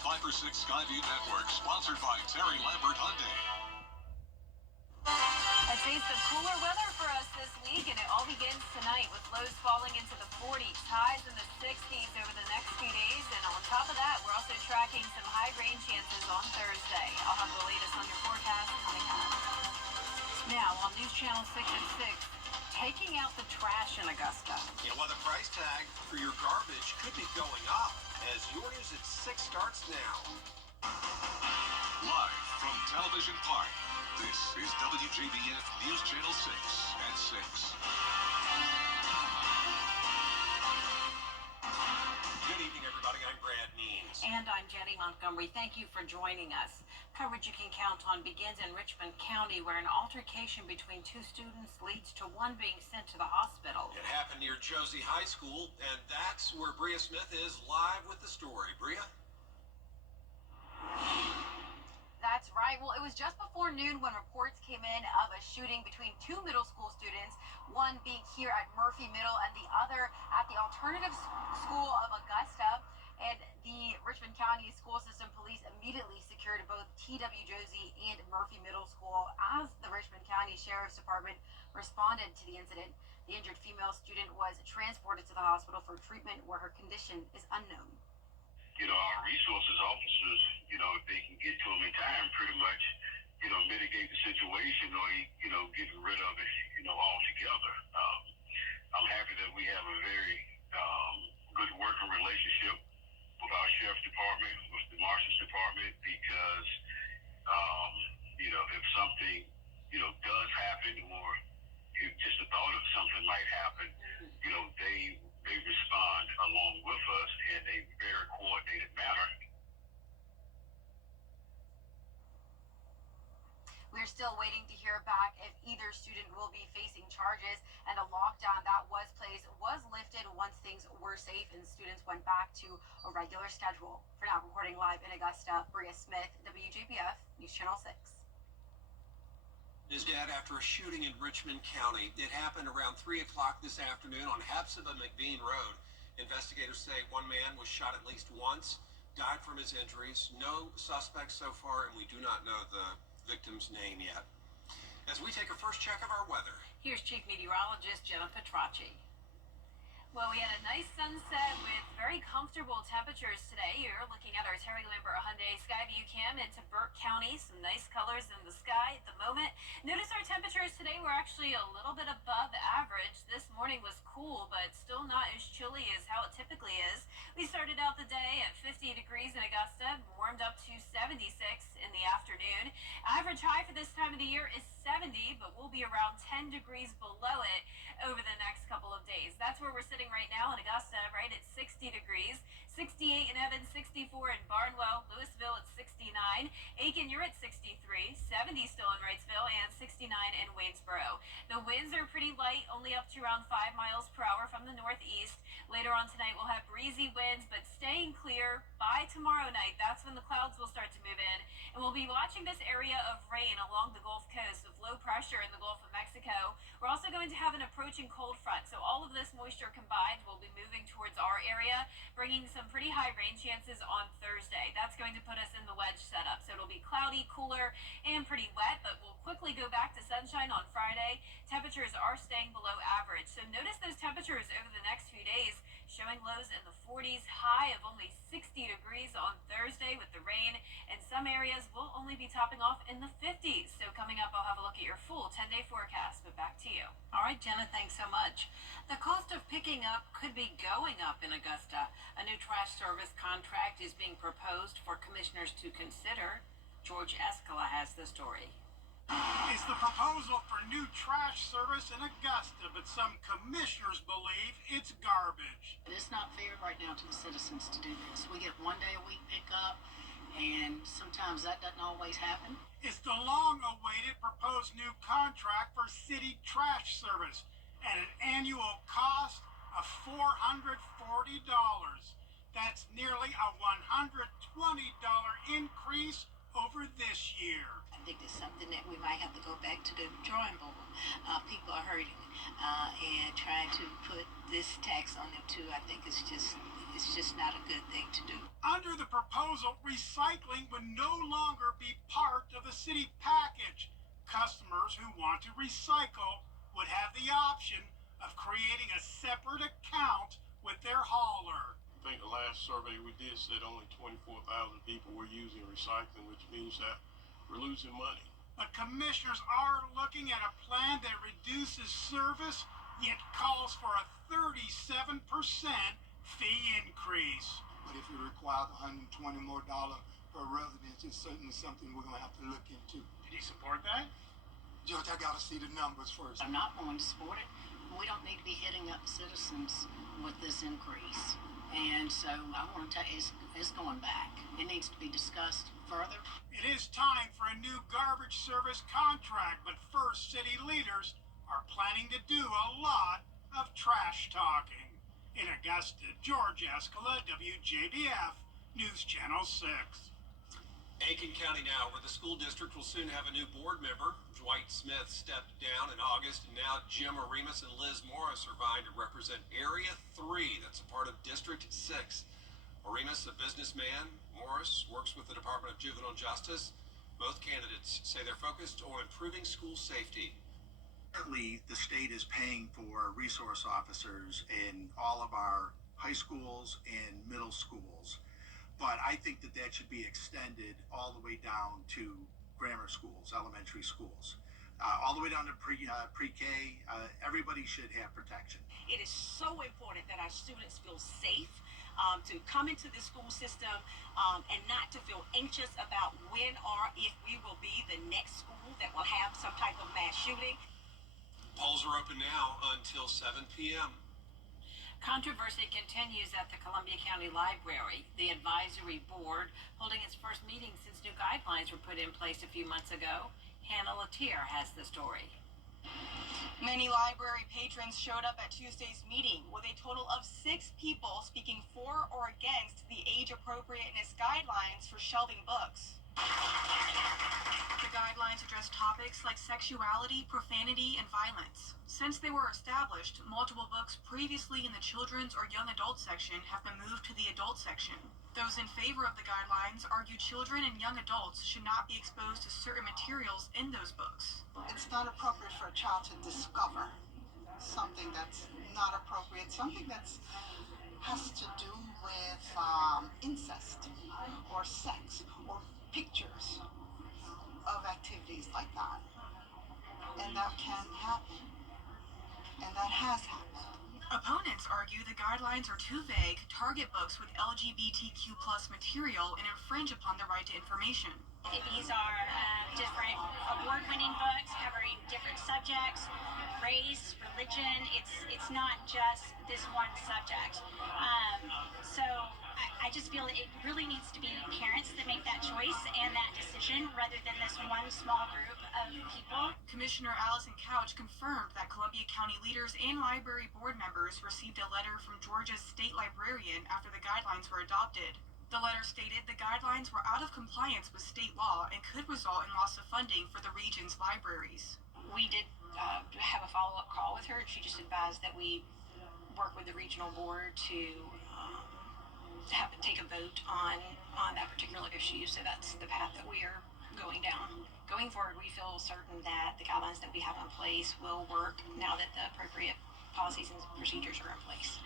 5 for 6 Skyview Network, sponsored by Terry Lambert Hyundai. A taste of cooler weather for us this week, and it all begins tonight with lows falling into the 40s, highs in the 60s over the next few days. And on top of that, we're also tracking some high rain chances on Thursday. I'll have the latest on your forecast coming up. Now on News Channel 6 at 6, taking out the trash in Augusta. Yeah, well, the price tag for your garbage could be going up as Your News at 6 starts now. Live from Television Park, this is WJBF News Channel 6 at 6. Good evening, everybody. I'm Brad Means. And I'm Jenny Montgomery. Thank you for joining us. Coverage you can count on begins in Richmond County, where an altercation between two students leads to one being sent to the hospital. It happened near Josie High School, and that's where Bria Smith is live with the story. Bria? That's right. Well, it was just before noon when reports came in of a shooting between two middle school students, one being here at Murphy Middle and the other at the alternative school of Augusta. And the Richmond County School System Police immediately secured both TW Josie and Murphy Middle School as the Richmond County Sheriff's Department responded to the incident. The injured female student was transported to the hospital for treatment where her condition is unknown. Our resources officers, if they can get to them in time, pretty much, mitigate the situation or, get rid of it, altogether. I'm happy that we have a very good working relationship with our Sheriff's Department, with the Marshal's Department, because, if something, does happen or if just the thought of something might happen, they respond along with us in a very coordinated manner. We're still waiting to hear back if either student will be facing charges, and a lockdown that was placed was lifted once things were safe and students went back to a regular schedule. For now, reporting live in Augusta, Bria Smith, WJBF, News Channel 6. His dad after a shooting in Richmond County. It happened around 3 o'clock this afternoon on Hepzibah McBean Road. Investigators say one man was shot at least once, died from his injuries. No suspects so far, and we do not know the victim's name yet. As we take a first check of our weather. Here's Chief Meteorologist Jenna Petracci. Well, we had a nice sunset with very comfortable temperatures today. You're looking at our Terry Lambert Hyundai Skyview cam into Burke County. Some nice colors in the sky at the moment. Notice our temperatures today were actually a little bit above average. This morning was cool, but still not as chilly as how it typically is. We started out the day at 50 degrees in Augusta, warmed up to 76 in the afternoon. Average high for this time of the year is 70, but we'll be around 10 degrees below it over the next couple of days. That's where we're sitting right now in Augusta, right at 60 degrees, 68 in Evans, 64 in Barnwell, Louisville at 69, Aiken, you're at 63, 70 still in Wrightsville, and 69 in Waynesboro. The winds are pretty light, only up to around 5 miles per hour from the northeast. Later on tonight, we'll have breezy winds, but staying clear by tomorrow night. That's when the clouds will start to move in, and we'll be watching this area of rain along the Gulf Coast with low pressure in the Gulf of Mexico. We're also going to have an approaching cold front, so all of this moisture combined will be moving towards our area, bringing some pretty high rain chances on Thursday. That's going to put us in the wedge setup, so it'll be cloudy, cooler, and pretty wet, but we'll quickly go back to sunshine on Friday. Temperatures are staying below average, so notice those temperatures over the next few days, showing lows in the 40s, high of only 60 degrees on Thursday with the rain, and some areas will only be topping off in the 50s. So coming up, I'll have a look at your full 10-day forecast, but back to you. All right, Jenna, thanks so much. The cost of picking up could be going up in Augusta. A new trash service contract is being proposed for commissioners to consider. George Escala has the story. It's the proposal for new trash service in Augusta, but some commissioners believe it's garbage. It's not fair right now to the citizens to do this. We get 1 day a week pickup, and sometimes that doesn't always happen. It's the long-awaited proposed new contract for city trash service at an annual cost of $440. That's nearly a $120 increase over this year. I think it's something that we might have to go back to the drawing board. People are hurting, and trying to put this tax on them too, I think it's just not a good thing to do. Under the proposed proposal, recycling would no longer be part of the city package. Customers who want to recycle would have the option of creating a separate account with their hauler. I think the last survey we did said only 24,000 people were using recycling, which means that we're losing money. The commissioners are looking at a plan that reduces service, yet calls for a 37% fee increase. But if you require $120 more per residence, it's certainly something we're going to have to look into. Did you support that? Judge, I got to see the numbers first. I'm not going to support it. We don't need to be hitting up citizens with this increase. And so I want to tell you, it's going back. It needs to be discussed further. It is time for a new garbage service contract, but first, city leaders are planning to do a lot of trash talking. In Augusta, George Escala, WJBF, News Channel 6. Aiken County now, where the school district will soon have a new board member. Dwight Smith stepped down in August, and now Jim Aremus and Liz Morris are vying to represent Area 3, that's a part of District 6. Aremus, a businessman. Morris works with the Department of Juvenile Justice. Both candidates say they're focused on improving school safety. Currently, the state is paying for resource officers in all of our high schools and middle schools. But I think that should be extended all the way down to grammar schools, elementary schools, all the way down to pre-K. Everybody should have protection. It is so important that our students feel safe to come into the school system and not to feel anxious about when or if we will be the next school that will have some type of mass shooting. Polls are open now until 7 p.m. Controversy continues at the Columbia County Library. The advisory board holding its first meeting since new guidelines were put in place a few months ago. Hannah Latier has the story. Many library patrons showed up at Tuesday's meeting with a total of 6 people speaking for or against the age appropriateness guidelines for shelving books. The guidelines address topics like sexuality, profanity, and violence. Since they were established, multiple books previously in the children's or young adult section have been moved to the adult section. Those in favor of the guidelines argue children and young adults should not be exposed to certain materials in those books. It's not appropriate for a child to discover something that's not appropriate, something that has to do with incest or sex or pictures of activities like that. And that can happen. And that has happened. Opponents argue the guidelines are too vague, target books with LGBTQ+ material, and infringe upon the right to information. These are different award-winning books covering different subjects, race, religion. It's not just this one subject. So I just feel it really needs to be parents that make that choice and that decision rather than this one small group of people. Commissioner Allison Couch confirmed that Columbia County leaders and library board members received a letter from Georgia's state librarian after the guidelines were adopted. The letter stated the guidelines were out of compliance with state law and could result in loss of funding for the region's libraries. We did have a follow-up call with her. She just advised that we work with the regional board to take a vote on that particular issue. So that's the path that we are going down. Going forward, we feel certain that the guidelines that we have in place will work now that the appropriate policies and procedures are in place.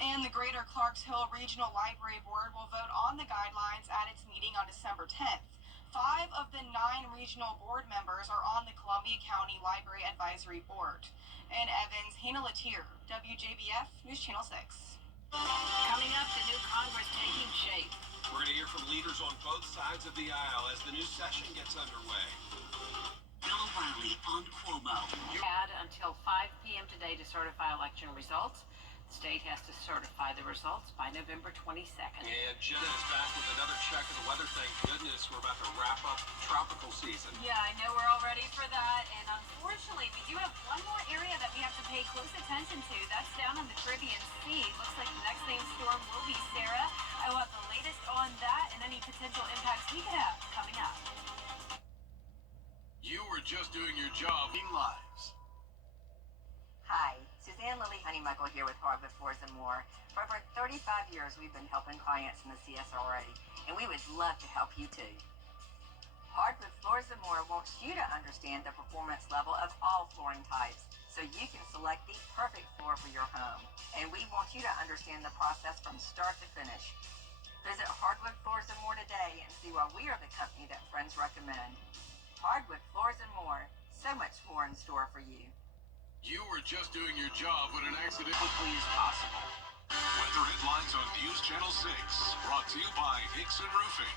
And the Greater Clarks Hill Regional Library Board will vote on the guidelines at its meeting on December 10th. 5 of the 9 regional board members are on the Columbia County Library Advisory Board. In Evans, Hannah Latier, WJBF, News Channel 6. Coming up, the new Congress taking shape. We're going to hear from leaders on both sides of the aisle as the new session gets underway. Bill O'Reilly on Cuomo. You had until 5 p.m. today to certify election results. The state has to certify the results by November 22nd. And Jenna is back with another check of the weather. Thank goodness we're about to wrap up tropical season. Yeah, I know we're all ready for that. And unfortunately, we do have one more area that we have to pay close attention to. That's down in the Caribbean Sea. Looks like the next named storm will be Sarah. I will have the latest on that and any potential impacts we could have coming up. You were just doing your job in lives. Hi, Susan Stan Lily Honeymuckle here with Hardwood Floors and More. For over 35 years, we've been helping clients in the CSRA, and we would love to help you too. Hardwood Floors and More wants you to understand the performance level of all flooring types, so you can select the perfect floor for your home. And we want you to understand the process from start to finish. Visit Hardwood Floors and More today and see why we are the company that friends recommend. Hardwood Floors and More, so much more in store for you. You were just doing your job when an accident Quickly as possible. Weather headlines on News Channel 6, brought to you by Hickson Roofing.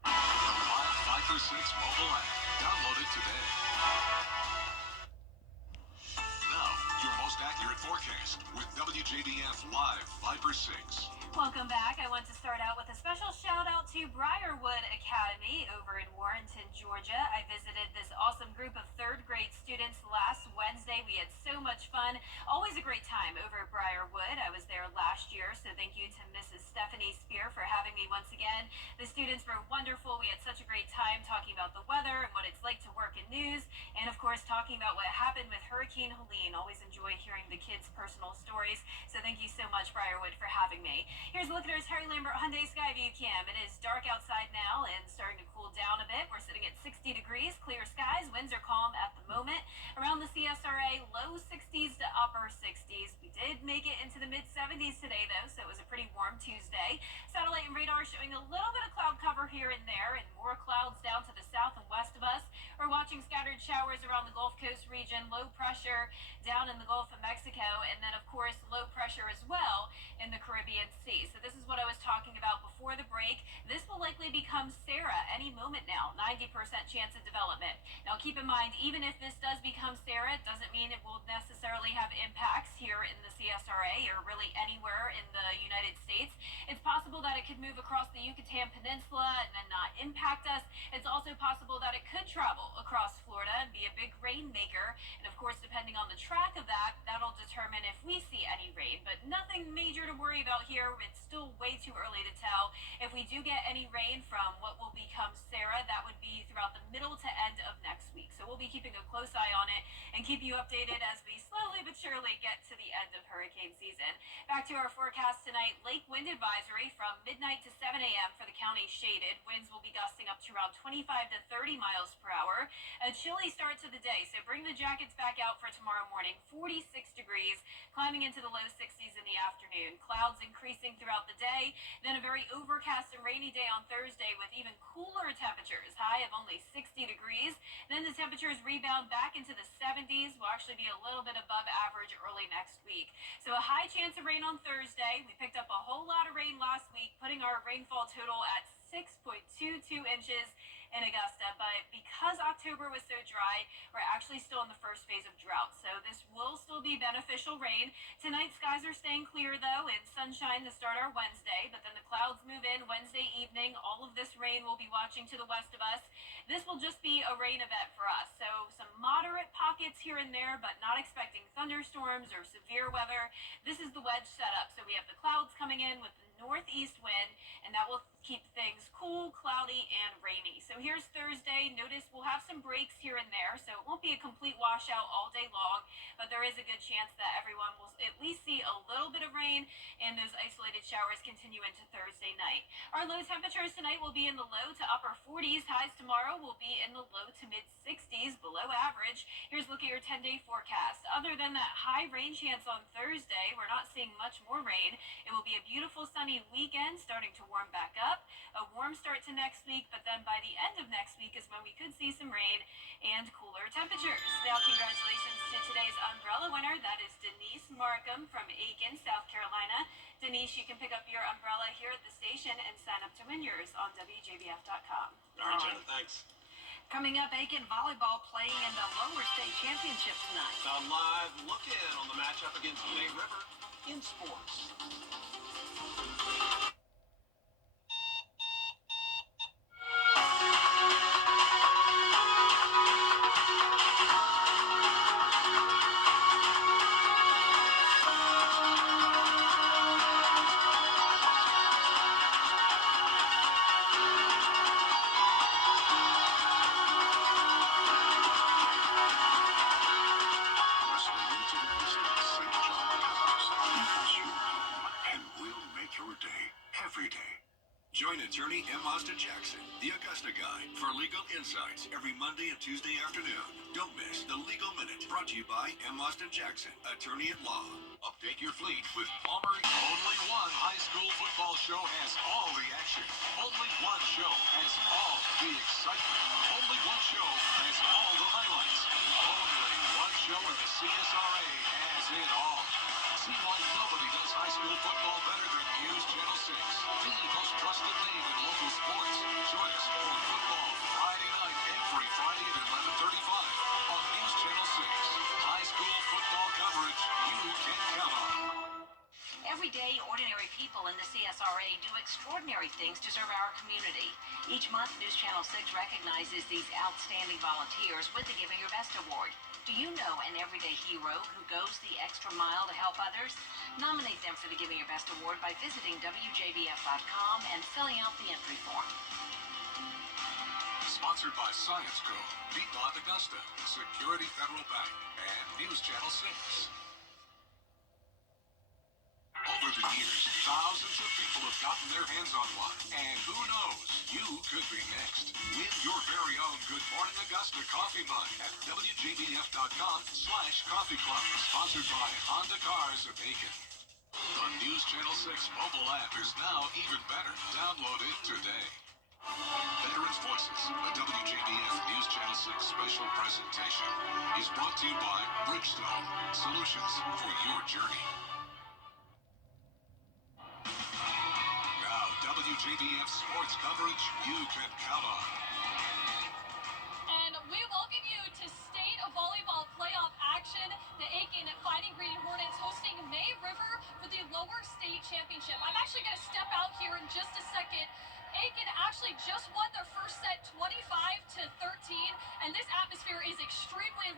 The live 5 for 6 mobile app. Download it today. Now, your most accurate forecast with WJBF Live 5 for 6. Welcome back. I want to start out with a special shout out to Briarwood Academy over in Warrenton, Georgia. I visited this awesome group of third grade students last Wednesday. We had so much fun. Always a great time over at Briarwood. I was there last year, so thank you to Mrs. Stephanie Spear for having me once again. The students were wonderful. We had such a great time talking about the weather and what it's like to work in news, and of course talking about what happened with Hurricane Helene. Always enjoy hearing the kids' personal stories, so thank you so much, Briarwood, for having me. Here's a look at our Terry Lambert Hyundai Skyview Cam. It is dark outside now and starting to cool down a bit. We're sitting at 60 degrees, clear skies, winds are calm at the moment. Around the CSRA, low 60s to upper 60s. We did make it into the mid 70s today though, so it was a pretty warm Tuesday. Satellite and radar showing a little bit of cloud cover here and there, and more clouds down to the south and west of us. We're watching scattered showers around the Gulf Coast region, low pressure down in the Gulf of Mexico, and then of course low pressure as well in the Caribbean Sea. So this is what I was talking about before the break. This will likely become Sarah any moment now, 90% chance of development. Now keep in mind, even if this does become Sarah, it doesn't mean it will necessarily have impacts here in the CSRA or really anywhere in the United States. It's possible that it could move across the Yucatan Peninsula and then not impact us. It's also possible that it could travel across Florida and be a big rainmaker. And of course, depending on the track of that, that'll determine if we see any rain. But nothing major to worry about here. It's still way too early to tell. If we do get any rain from what will become Sarah, that would be throughout the middle to end of next week. So we'll be keeping a close eye on it and keep you updated as we slowly but surely get to the end of hurricane season. Back to our forecast tonight, lake wind advisory from midnight to 7 a.m. for the county shaded. Winds will be gusting up to around 25 to 30 miles per hour. A chilly start to the day, so bring the jackets back out for tomorrow morning. 46 degrees, climbing into the low 60s in the afternoon. Clouds increasing throughout the day, then a very overcast and rainy day on Thursday with even cooler temperatures, high of only 60 degrees. Then the temperatures rebound back into the 70s. Will actually be a little bit above average early next week. So a high chance of rain on Thursday. We picked up a whole lot of rain last week, putting our rainfall total at 6.22 inches in Augusta, but because October was so dry, we're actually still in the first phase of drought, so this will still be beneficial rain. Tonight, skies are staying clear though, and sunshine to start our Wednesday, but then the clouds move in Wednesday evening. All of this rain will be watching to the west of us. This will just be a rain event for us, so some moderate pockets here and there, but not expecting thunderstorms or severe weather. This is the wedge setup, so we have the clouds coming in with the northeast wind, and that will keep things cool, cloudy, and rainy. So here's Thursday. Notice we'll have some breaks here and there, so it won't be a complete washout all day long, but there is a good chance that everyone will at least see a little bit of rain, and those isolated showers continue into Thursday night. Our low temperatures tonight will be in the low to upper 40s. Highs tomorrow will be in the low to mid 60s, below average. Here's a look at your 10-day forecast. Other than that high rain chance on Thursday, we're not seeing much more rain. It will be a beautiful sunny weekend, starting to warm back up. A warm start to next week, but then by the end of next week is when we could see some rain and cooler temperatures. Now, congratulations to today's umbrella winner. That is Denise Markham from Aiken, South Carolina. Denise, you can pick up your umbrella here at the station and sign up to win yours on WJBF.com. All right, Jenna, thanks. Coming up, Aiken volleyball playing in the lower state championship tonight. A live look-in on the matchup against Bay River in sports. Listening into the St. Attorney M. Austin Jackson, the Augusta Guy, for legal insights every Monday and Tuesday afternoon. Don't miss the Legal Minute, brought to you by M. Austin Jackson, Attorney at Law. Update your fleet with Palmer. Only one high school football show has all the action. Only one show has all the excitement. Only one show has all the highlights. Only one show in the CSRA has it all. See why nobody does high school football better than News Channel 6, the most trusted name in local sports. Join us for football Friday night, every Friday at 11:35 on News Channel 6. High school football coverage you can count on. Every day, ordinary people in the CSRA do extraordinary things to serve our community. Each month, News Channel 6 recognizes these outstanding volunteers with the Giving Your Best Award. Do you know an everyday hero who goes the extra mile to help others? Nominate them for the Giving Your Best Award by visiting WJBF.com and filling out the entry form. Sponsored by Science Co., Piedmont Augusta, Security Federal Bank, and News Channel 6. Over the years, thousands of people have gotten their hands on one. And who knows, you could be next. Win your very own Good Morning Augusta coffee mug at WJBF.com/coffee club. Sponsored by Honda Cars of Aiken. The News Channel 6 mobile app is now even better. Download it today. Veterans Voices, a WJBF News Channel 6 special presentation, is brought to you by Bridgestone, solutions for your journey. WJBF sports coverage you can count on. And we welcome you to state volleyball playoff action. The Aiken Fighting Green Hornets hosting May River for the lower state championship. I'm actually going to step out here in just a second. Aiken actually just won their first set 25-13, and this atmosphere is extremely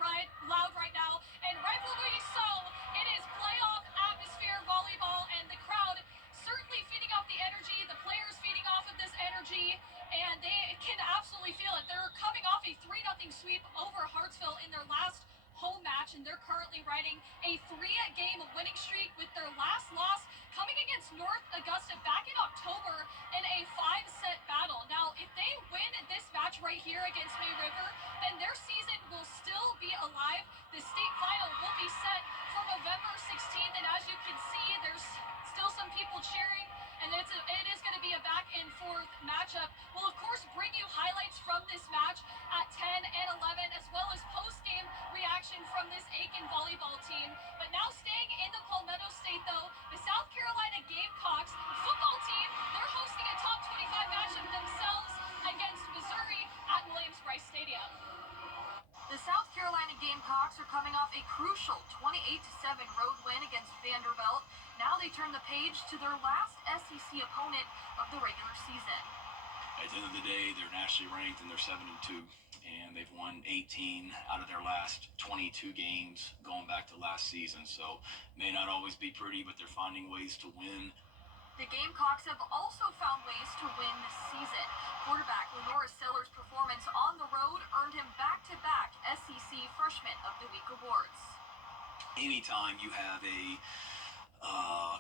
loud right now, and rightfully so. It is playoff atmosphere volleyball, and the crowd certainly feeding off the energy, the players feeding off of this energy, and they can absolutely feel it. They're coming off a 3-0 sweep over Hartsville in their last home match, and they're currently riding a 3-game winning streak with their last loss coming against North Augusta back in October in a 5-set battle. Now, if they win this match right here against May River, then their season will still be alive. The state final will be set for November 16th, and as you can see, there's still some people cheering, and it is going to be a back and forth matchup. We'll of course bring you highlights from this match at 10 and 11, as well as post-game reaction from this Aiken volleyball team. But now staying in the Palmetto State though, the South Carolina Gamecocks football team, they're hosting a top 25 matchup themselves against Missouri at Williams-Brice Stadium. The South Carolina Gamecocks are coming off a crucial 28-7 road win against Vanderbilt. Now they turn the page to their last SEC opponent of the regular season. At the end of the day, they're nationally ranked and they're 7-2, and they've won 18 out of their last 22 games going back to last season. So may not always be pretty, but they're finding ways to win. The Gamecocks have also found ways to win this season. Quarterback Lenora Seller's performance on the road earned him back-to-back SEC Freshman of the Week awards. Anytime you have a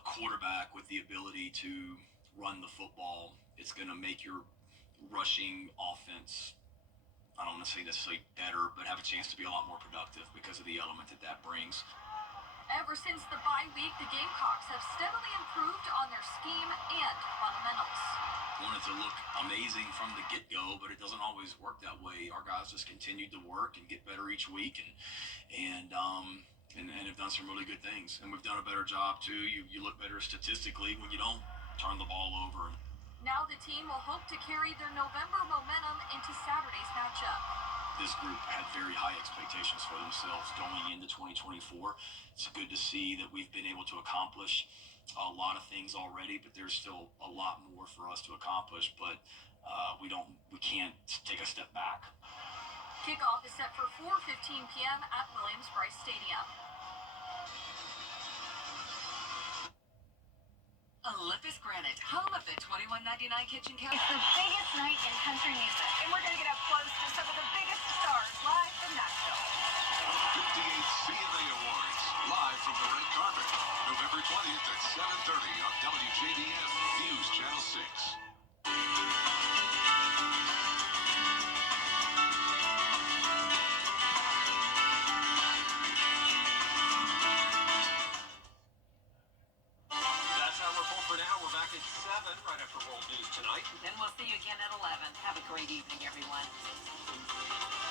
quarterback with the ability to run the football, it's going to make your rushing offense, I don't want to say necessarily better, but have a chance to be a lot more productive because of the element that brings. Ever since the bye week, the Gamecocks have steadily improved on their scheme and fundamentals. Wanted to look amazing from the get-go, but it doesn't always work that way. Our guys just continued to work and get better each week, and have done some really good things. And we've done a better job too. You look better statistically when you don't turn the ball over. Now the team will hope to carry their November momentum into Saturday's matchup. This group had very high expectations for themselves going into 2024. It's good to see that we've been able to accomplish a lot of things already, but there's still a lot more for us to accomplish. But we can't take a step back. Kickoff is set for 4:15 p.m. at Williams-Brice Stadium. Olympus Granite, home of the 2199 Kitchen Counter. It's the biggest night in country music, and we're going to get up close to some of the biggest stars live from Nashville. 58th CMA Awards, live from the red carpet, November 20th at 7:30 on WJBF News Channel 6. right after World News Tonight. Then we'll see you again at 11. Have a great evening, everyone.